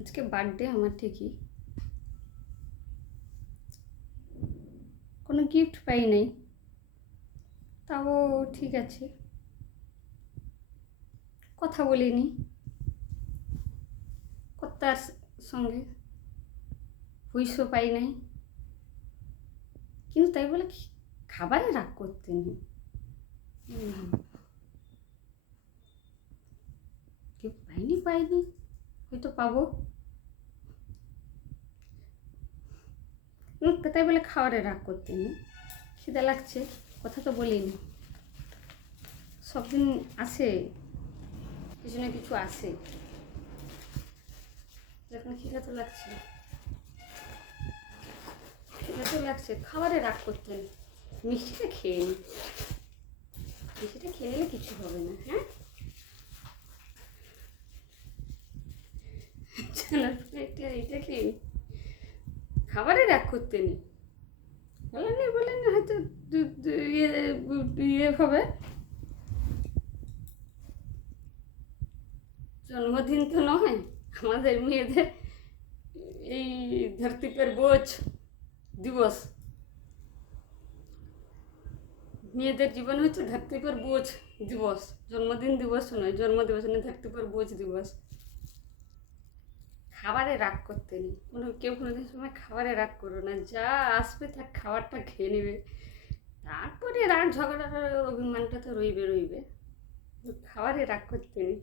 আজকে বার্থডে আমার ঠিকই, কোনো গিফট পাই নাই, তাও ঠিক আছে। কথা বলিনি কর্তার সঙ্গে, হুইসও পাই নাই, কিন্তু তাই বলে খাবারে রাগ করতে নেই। কেউ পাইনি, হয়তো পাবো, তাই বলে খাবারে রাগ করতে নেই। খিদে লাগছে, কথা তো বলিনি। সব দিন আসে, কিছু না কিছু আসে, যখন খিদে তো লাগছে, খাবারে রাগ করতে নেই। মিষ্টিটা খেয়ে নি, মিষ্টিটা খেয়ে নিলে কিছু হবে না। হ্যাঁ, এইটা খেয়ে নি, খাবারে রাগ করতে নেই। বলেন হয়তো ইয়ে হবে। জন্মদিন তো নয় আমাদের মেয়েদের, এই ধরতি পর বোঝ দিবস। মেয়েদের জীবন হচ্ছে ধরতি পর বোঝ দিবস, জন্মদিন দিবস নয়, জন্মদিবস নয়, ধরতি পর বোঝ দিবস। খাবারে রাগ করতে নেই, কেউ কোনোদিন সময় খাবারে রাগ করো না, যা আসবে তার খাবারটা খেয়ে নেবে, তারপরে রাগ ঝগড়ার অভিমানটা তো রইবে, খাবারে রাগ করতে নেই।